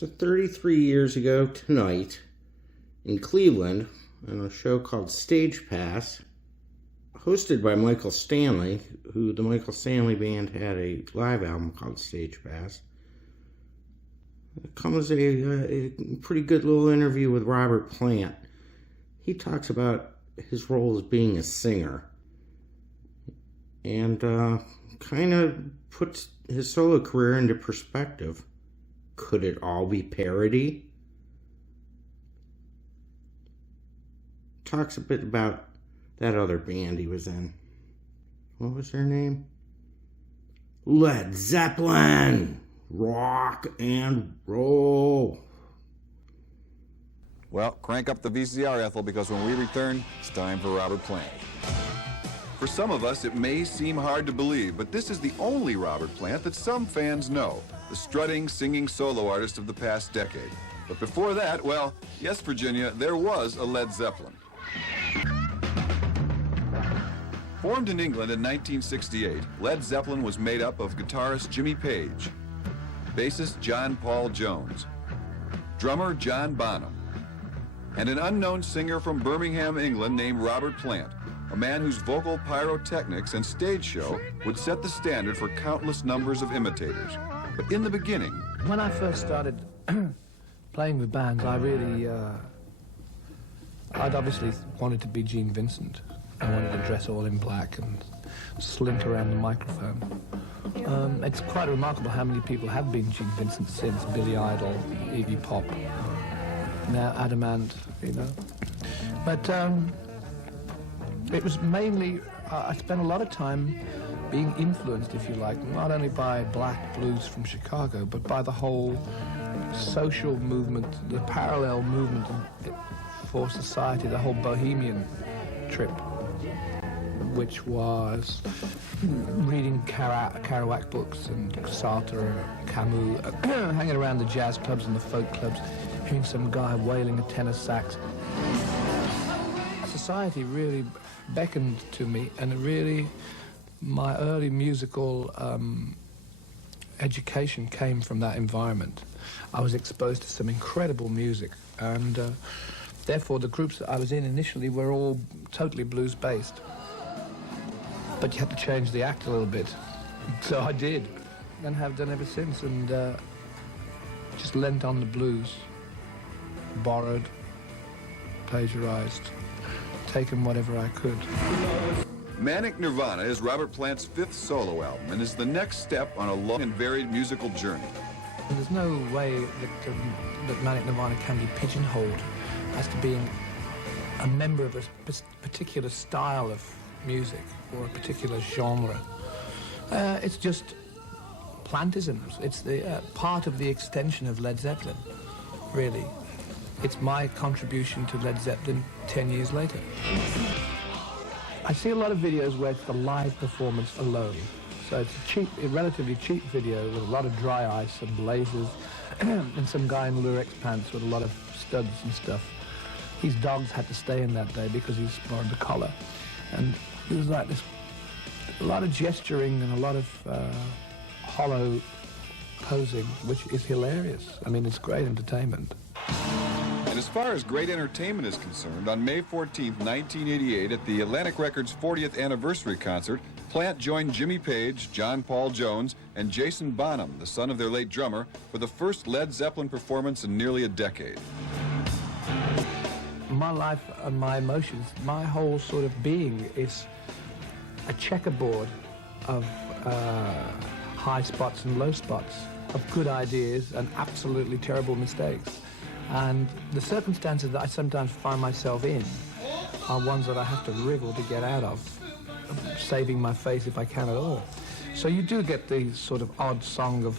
So 33 years ago tonight in Cleveland on a show called Stagepass, hosted by Michael Stanley, who the Michael Stanley Band had a live album called Stagepass. It comes a pretty good little interview with Robert Plant. He talks about his role as being a singer and kind of puts his solo career into perspective. Could it all be parody? Talks a bit about that other band he was in. What was their name? Led Zeppelin! Rock and roll. Well, crank up the VCR, Ethel, because when we return, it's time for Robert Plant. For some of us, it may seem hard to believe, but this is the only Robert Plant that some fans know, the strutting, singing solo artist of the past decade. But before that, well, yes, Virginia, there was a Led Zeppelin. Formed in England in 1968, Led Zeppelin was made up of guitarist Jimmy Page, bassist John Paul Jones, drummer John Bonham, and an unknown singer from Birmingham, England named Robert Plant, a man whose vocal pyrotechnics and stage show would set the standard for countless numbers of imitators. But in the beginning... When I first started playing with bands, I'd obviously wanted to be Gene Vincent. I wanted to dress all in black and slink around the microphone. It's quite remarkable how many people have been Gene Vincent since. Billy Idol, Iggy Pop, now Adamant, you know. But it was mainly, I spent a lot of time being influenced, if you like, not only by black blues from Chicago, but by the whole social movement, the parallel movement for society, the whole bohemian trip, which was reading Kerouac books and Sartre, Camus, hanging around the jazz clubs and the folk clubs, hearing some guy wailing a tenor sax. Society really beckoned to me, and really my early musical education came from that environment. I was exposed to some incredible music, and therefore the groups that I was in initially were all totally blues-based. But you had to change the act a little bit. So I did, and have done ever since, and just lent on the blues, borrowed, plagiarized, taken whatever I could. Manic Nirvana is Robert Plant's 5th solo album and is the next step on a long and varied musical journey. There's no way that Manic Nirvana can be pigeonholed as to being a member of a particular style of music or a particular genre. It's just Plantism. It's the part of the extension of Led Zeppelin, really. It's my contribution to Led Zeppelin 10 years later. I see a lot of videos where it's the live performance alone. So it's a relatively cheap video with a lot of dry ice and blazers and some guy in Lurex pants with a lot of studs and stuff. His dogs had to stay in that day because he borrowed the collar. And it was like this, a lot of gesturing and a lot of hollow posing, which is hilarious. I mean, it's great entertainment. And as far as great entertainment is concerned, on May 14th, 1988, at the Atlantic Records 40th anniversary concert, Plant joined Jimmy Page, John Paul Jones, and Jason Bonham, the son of their late drummer, for the first Led Zeppelin performance in nearly a decade. My life and my emotions, my whole sort of being is a checkerboard of high spots and low spots, of good ideas and absolutely terrible mistakes. And the circumstances that I sometimes find myself in are ones that I have to wriggle to get out of, saving my face if I can at all. So you do get the sort of odd song of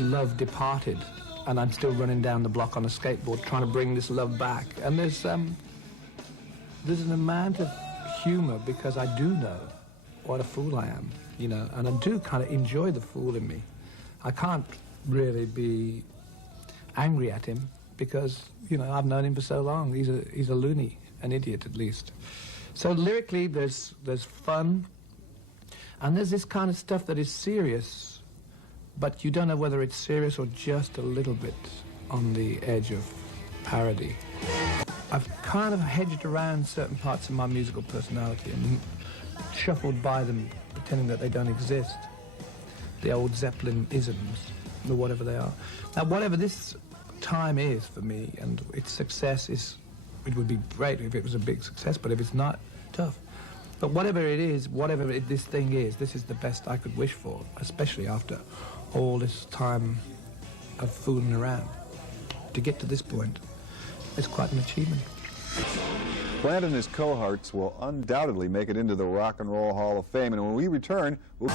love departed, and I'm still running down the block on a skateboard trying to bring this love back. And there's an amount of humor because I do know what a fool I am, you know, and I do kind of enjoy the fool in me. I can't really be angry at him because, you know, I've known him for so long. He's a loony, an idiot at least. So lyrically, there's fun, and there's this kind of stuff that is serious, but you don't know whether it's serious or just a little bit on the edge of parody. I've kind of hedged around certain parts of my musical personality and shuffled by them, pretending that they don't exist. The old Zeppelin isms, or whatever they are. Now, whatever this time is for me, and its success is, it would be great if it was a big success, but if it's not, tough. But whatever it is, this thing is, this is the best I could wish for, especially after all this time of fooling around. To get to this point, it's quite an achievement. Plant and his cohorts will undoubtedly make it into the Rock and Roll Hall of Fame, and when we return, we'll